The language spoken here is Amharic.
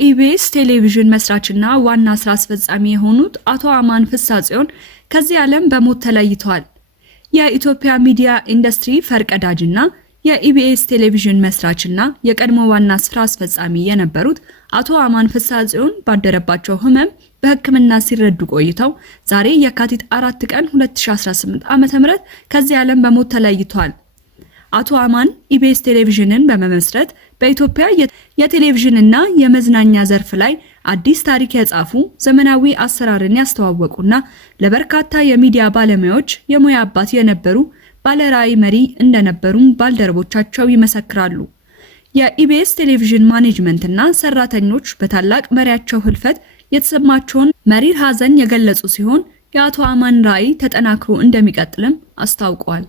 የኢቢኤስ ቴሌቪዥን መስራችና ዋና ስራ አስፈጻሚ የሆኑት አቶ አማን ፍሳጽዮን ከዚህ ዓለም በሞት ተለይተዋል። የኢትዮጵያ ሚዲያ ኢንዱስትሪ ፈርቀዳጅና የኢቢኤስ ቴሌቪዥን መስራችና የቀድሞ ዋና ስራ አስፈጻሚ የነበሩት አቶ አማን ፍሳጽዮን ባደረባቸው ህመም በሕክምና ሲረዱ ቆይተው ዛሬ የካቲት 4 ቀን 2018 ዓ.ም ከዚህ ዓለም በሞት ተለይተዋል። አቶ አማን ኢቢኤስ ቴሌቪዥንን በመመስረት በኢትዮጵያ የቴሌቪዥንና የመዝናኛ ዘርፍ ላይ አዲስ ታሪክ የጻፉ ዘመናዊ አሰራርን ያስተዋወቁና ለበርካታ የሚዲያ ባለሙያዎች የሙያ አባት የነበሩ ባለራዕይ መሪ እንደነበሩም ባልደረቦቻቸው ይመሰክራሉ። የኢቢኤስ ቴሌቪዥን ማኔጅመንትና ሰራተኞች በታላቅ መሪያቸው ህልፈት የተሰማቸውን መሪር ሐዘን የገለጹ ሲሆን የአቶ አማን ራዕይ ተጠናክሮ እንደሚቀጥልም አስታውቀዋል።